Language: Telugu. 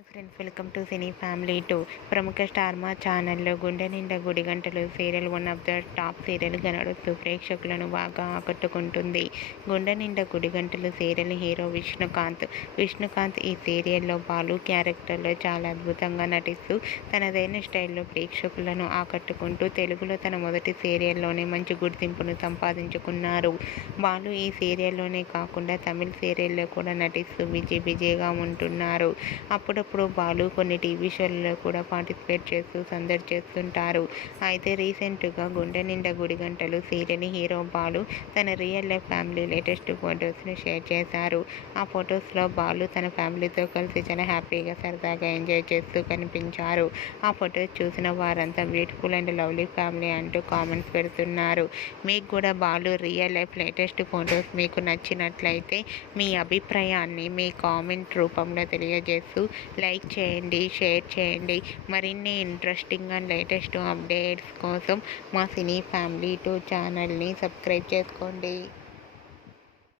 Hi friends, welcome to cine family 2. ప్రముఖ స్టార్ మా ఛానల్లో గుండె నిండా గుడి గంటలు serial one of the top సీరియల్గా నడుస్తూ ప్రేక్షకులను బాగా ఆకట్టుకుంటుంది. గుండె నిండా గుడి గంటలు సీరియల్ హీరో విష్ణుకాంత్ ఈ సీరియల్లో బాలు క్యారెక్టర్లో చాలా అద్భుతంగా నటిస్తూ తనదైన స్టైల్లో ప్రేక్షకులను ఆకట్టుకుంటూ తెలుగులో తన మొదటి సీరియల్లోనే మంచి గుర్తింపును సంపాదించుకున్నారు. బాలు ఈ సీరియల్లోనే కాకుండా తమిళ సీరియల్లో కూడా నటిస్తూ బిజీగా ఉంటున్నారు. అప్పుడప్పుడు బాలు కొన్ని టీవీ షోలలో కూడా పార్టిసిపేట్ చేస్తూ సందడి చేస్తుంటారు. అయితే రీసెంట్గా గుండె నిండా గుడి గంటలు సీరియల్ హీరో బాలు తన రియల్ లైఫ్ ఫ్యామిలీ లేటెస్ట్ ఫొటోస్ని షేర్ చేశారు. ఆ ఫొటోస్లో బాలు తన ఫ్యామిలీతో కలిసి చాలా హ్యాపీగా సరదాగా ఎంజాయ్ చేస్తూ కనిపించారు. ఆ ఫొటోస్ చూసిన వారంతా బ్యూటిఫుల్ అండ్ లవ్లీ ఫ్యామిలీ అంటూ కామెంట్స్ పెడుతున్నారు. మీకు కూడా Balu real life latest photos మీకు నచ్చినట్లయితే మీ అభిప్రాయాన్ని మీ కామెంట్ రూపంలో తెలియజేస్తూ లైక్ చేయండి, షేర్ చేయండి. మరిన్ని ఇంట్రెస్టింగ్ అండ్ లేటెస్ట్ అప్డేట్స్ కోసం మా సినీ ఫ్యామిలీ 2 ఛానల్ని సబ్స్క్రైబ్ చేసుకోండి.